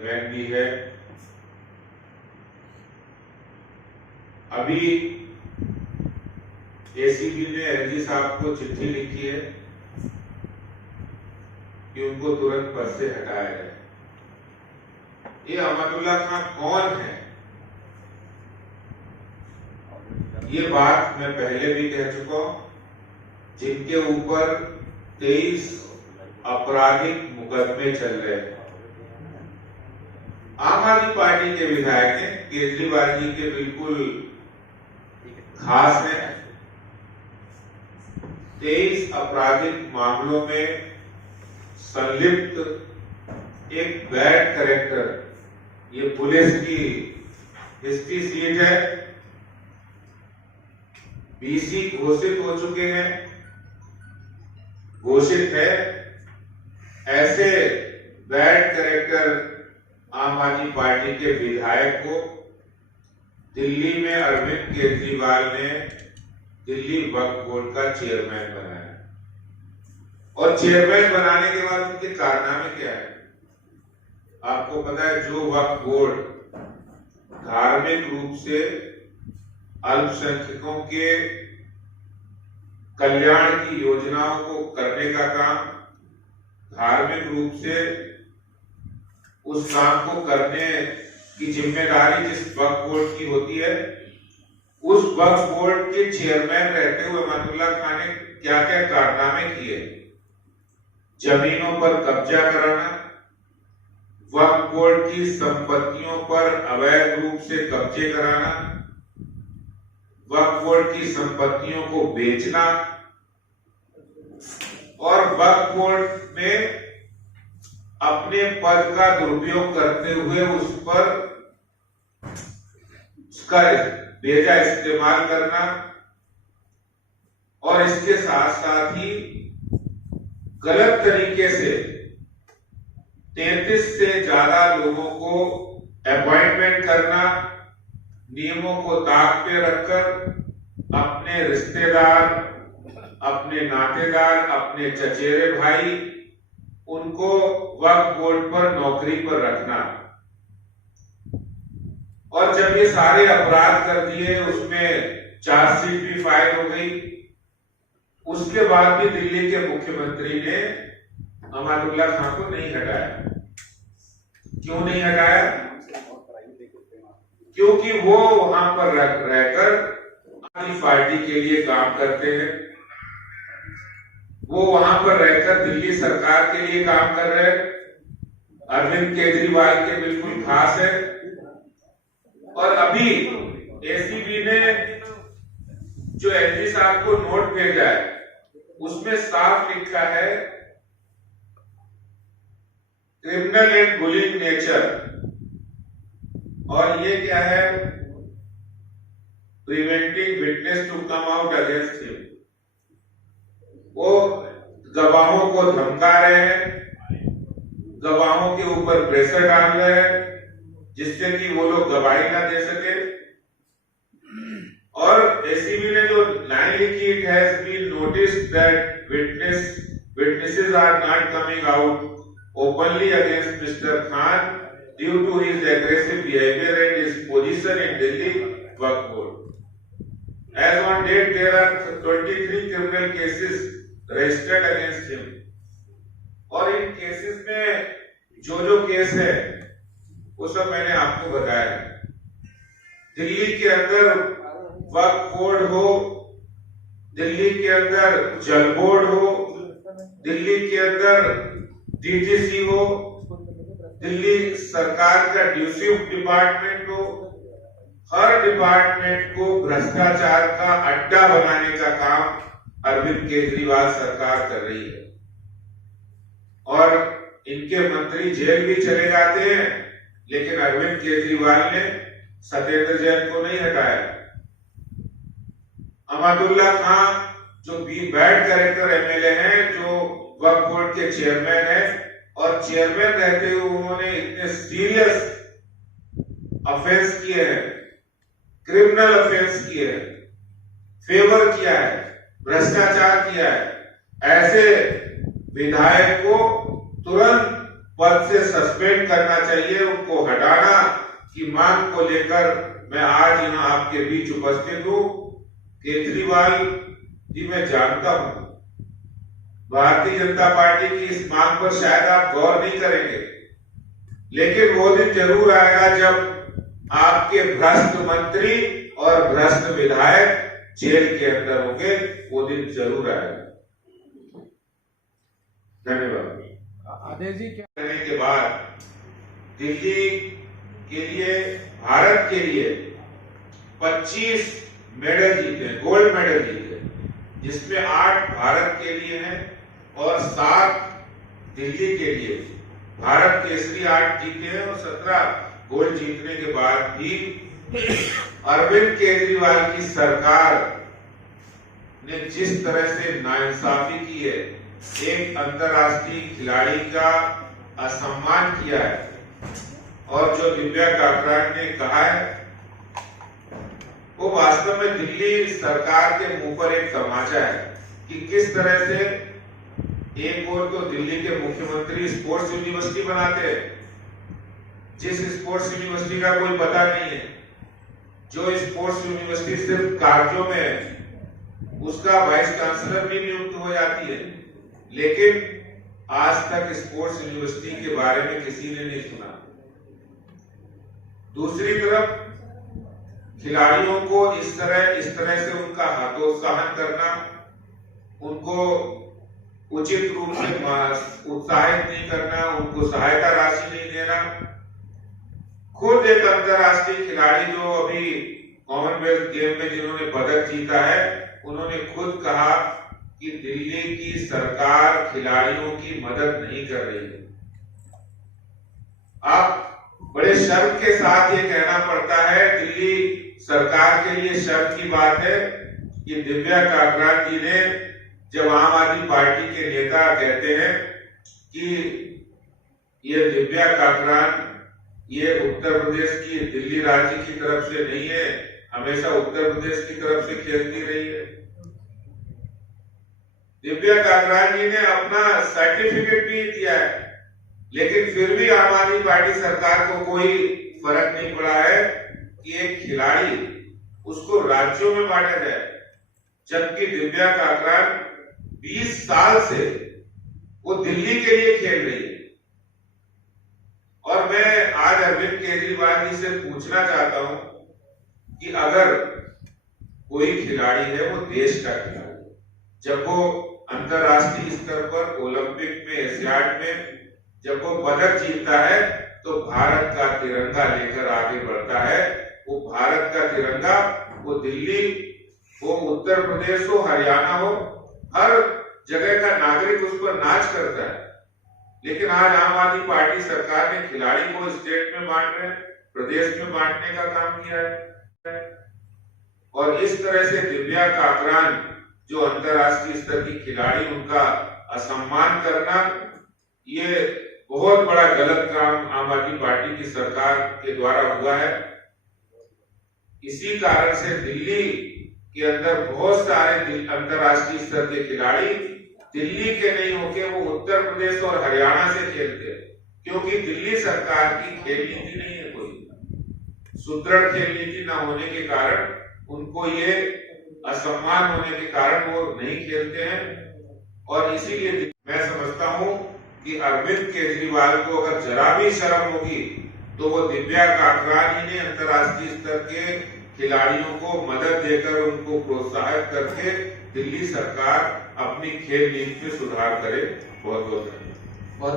जमीन भी है। अभी एसीबी ने एलजी साहब को चिट्ठी लिखी है कि उनको तुरंत पद से हटाया जाए। ये अहमदुल्ला खान कौन है? ये बात मैं पहले भी कह चुका हूं, जिनके ऊपर 23 आपराधिक मुकदमे चल रहे हैं। आम आदमी पार्टी के विधायक हैं, केजरीवाल जी के बिल्कुल खास हैं। 23 आपराधिक मामलों में संलिप्त एक बैड कैरेक्टर, ये पुलिस की हिस्ट्री सीट है, बीसी घोषित हो चुके हैं, घोषित है। ऐसे बैड कैरेक्टर आम आदमी पार्टी के विधायक को दिल्ली में अरविंद केजरीवाल ने दिल्ली वक्फ बोर्ड का चेयरमैन बनाया। और चेयरमैन बनाने के बाद उनके कारनामे क्या है आपको पता है? जो वक्फ बोर्ड धार्मिक रूप से अल्पसंख्यकों के कल्याण की योजनाओं को करने का काम, धार्मिक रूप से उस काम को करने की जिम्मेदारी जिस वक्फ बोर्ड की होती है, उस वक्फ बोर्ड के चेयरमैन रहते हुए अहमदुल्ला खान ने क्या क्या कारनामे किए? जमीनों पर कब्जा कराना, वक्फ बोर्ड की संपत्तियों पर अवैध रूप से कब्जे कराना, वक्फ बोर्ड की संपत्तियों को बेचना और वक्फ बोर्ड में अपने पद का दुरुपयोग करते हुए उस पर उसका बेजा इस्तेमाल करना, और इसके साथ साथ ही गलत तरीके से 33 से ज्यादा लोगों को अपॉइंटमेंट करना, नियमों को ताक पे रखकर अपने रिश्तेदार, अपने नातेदार, अपने चचेरे भाई, उनको वक्फ बोर्ड पर नौकरी पर रखना। और जब ये सारे अपराध कर दिए, उसमें चार्जशीट भी फाइल हो गई, उसके बाद भी दिल्ली के मुख्यमंत्री ने अहमदुल्ला खान को नहीं हटाया। क्यों नहीं हटाया? क्योंकि वो वहां पर रहकर अपनी पार्टी के लिए काम करते हैं, वो वहां पर रहकर दिल्ली सरकार के लिए काम कर रहे हैं, अरविंद केजरीवाल के बिल्कुल खास है। और अभी एसीबी ने जो एलजी साहब को नोट भेजा है, उसमें साफ लिखा है क्रिमिनल एंड बुलिंग नेचर, और ये क्या है? Preventing witness to come out against him. वो गवाहों को धमका रहे हैं, गवाहों के ऊपर प्रेशर डाल रहे हैं, जिससे कि वो लोग गवाही ना दे सके। और एसीबी ने जो लाइन लिखी, it has been noticed that witnesses are not coming out openly against Mr. Khan due to his aggressive behavior and his position in Delhi Waqf Board. As on date, there are 23 criminal cases registered against him. और इन cases में जो case है वो सब मैंने आपको बताया। दिल्ली के अंदर वक्फ बोर्ड हो, दिल्ली के अंदर जल बोर्ड हो, दिल्ली के अंदर डीजीसी हो, दिल्ली सरकार का ड्यूसी डिपार्टमेंट हो, हर डिपार्टमेंट को भ्रष्टाचार का अड्डा बनाने का काम अरविंद केजरीवाल सरकार कर रही है। और इनके मंत्री जेल भी चले जाते हैं, लेकिन अरविंद केजरीवाल ने सत्येंद्र जैन को नहीं हटाया। अहमदुल्ला खान जो बैड कैरेक्टर एमएलए हैं, जो वक्फ बोर्ड के चेयरमैन हैं, और चेयरमैन रहते हुए उन्होंने इतने सीरियस ऑफेंस किए हैं, क्रिमिनल ऑफेंस किए हैं, फेवर किया है, भ्रष्टाचार किया है, ऐसे विधायक को तुरंत पद से सस्पेंड करना चाहिए, उनको हटाना की मांग को लेकर मैं आज यहाँ आपके बीच उपस्थित हूँ। केजरीवाल जी, मैं जानता हूँ भारतीय जनता पार्टी की इस मांग पर शायद आप गौर नहीं करेंगे, लेकिन वो दिन जरूर आएगा जब आपके भ्रष्ट मंत्री और भ्रष्ट विधायक जेल के अंदर होंगे। वो दिन जरूर आएगा। धन्यवाद। आदेश जी, क्या करने के बाद दिल्ली के लिए, भारत के लिए 25 मेडल जीते, गोल्ड मेडल जीते, जिसमें 8 भारत के लिए हैं और 7 दिल्ली के लिए। भारत केसरी 8 जीते हैं और 17 गोल्ड जीतने के बाद भी अरविंद केजरीवाल की सरकार ने जिस तरह से नाइंसाफी की है, एक अंतर्राष्ट्रीय खिलाड़ी का असम्मान किया है, और जो दिव्या काकरान ने कहा है वो वास्तव में दिल्ली सरकार के मुंह पर एक तमाचा है कि किस तरह से एक ओर तो दिल्ली के मुख्यमंत्री स्पोर्ट्स यूनिवर्सिटी बनाते हैं, जिस स्पोर्ट्स यूनिवर्सिटी का कोई पता नहीं है, जो स्पोर्ट्स यूनिवर्सिटी सिर्फ कार्यों में है, उसका वाइस चांसलर भी नियुक्त हो जाती है, लेकिन आज तक स्पोर्ट्स यूनिवर्सिटी के बारे में किसी ने नहीं सुना। दूसरी तरफ खिलाड़ियों को इस तरह से उनका हतोत्साहन करना, उनको उचित रूप से उत्साहित नहीं करना, उनको सहायता राशि नहीं देना। खुद एक अंतर्राष्ट्रीय खिलाड़ी जो अभी कॉमनवेल्थ गेम में जिन्होंने पदक जीता है, उन्होंने खुद कहा कि दिल्ली की सरकार खिलाड़ियों की मदद नहीं कर रही है। आप बड़े शर्म के साथ ये कहना पड़ता है, दिल्ली सरकार के लिए शर्म की बात है कि दिव्या काकरान जी ने, जब आम आदमी पार्टी के नेता कहते हैं कि ये दिव्या काकरान ये उत्तर प्रदेश की, दिल्ली राज्य की तरफ से नहीं है, हमेशा उत्तर प्रदेश की तरफ से खेलती रही है। दिव्या काकरान जी ने अपना सर्टिफिकेट भी दिया है, लेकिन फिर भी आम आदमी पार्टी सरकार को कोई फर्क नहीं पड़ा है कि एक खिलाड़ी उसको राज्यों में बांटा जाए, जबकि दिव्या काकरान 20 साल से वो दिल्ली के लिए खेल रही है। और मैं आज अरविंद केजरीवाल जी से पूछना चाहता हूं कि अगर कोई खिलाड़ी है, वो देश का खिलाड़ी, जब वो अंतर्राष्ट्रीय स्तर पर ओलंपिक में, एशियाड में जब वो पदक जीतता है, तो भारत का तिरंगा लेकर आगे बढ़ता है। वो भारत का तिरंगा, वो दिल्ली हो, उत्तर प्रदेश हो, हरियाणा हो, हर जगह का नागरिक उस पर नाच करता है। लेकिन आज आम आदमी पार्टी सरकार ने खिलाड़ी को स्टेट में बांट रहे, प्रदेश में बांटने का काम किया है। और इस तरह से दिव्या काकरान जो अंतर्राष्ट्रीय स्तर की खिलाड़ी, उनका असम्मान करना, ये बहुत बड़ा गलत काम आम आदमी पार्टी की सरकार के द्वारा हुआ है। इसी कारण से दिल्ली के अंदर बहुत सारे अंतर्राष्ट्रीय स्तर के खिलाड़ी दिल्ली के नहीं होके वो उत्तर प्रदेश और हरियाणा से खेलते हैं, क्योंकि दिल्ली सरकार की खेल नीति नहीं है, कोई सुदृढ़ खेल नीति न होने के कारण उनको ये असम्मान होने के कारण वो नहीं खेलते हैं। और इसीलिए मैं समझता हूं कि अरविंद केजरीवाल को अगर जरा भी शर्म होगी, तो वो दिव्या काकरान जी ने अंतर्राष्ट्रीय स्तर के खिलाड़ियों को मदद देकर, उनको प्रोत्साहित करके दिल्ली सरकार अपनी खेल नीति में सुधार करे। बहुत बहुत धन्यवाद।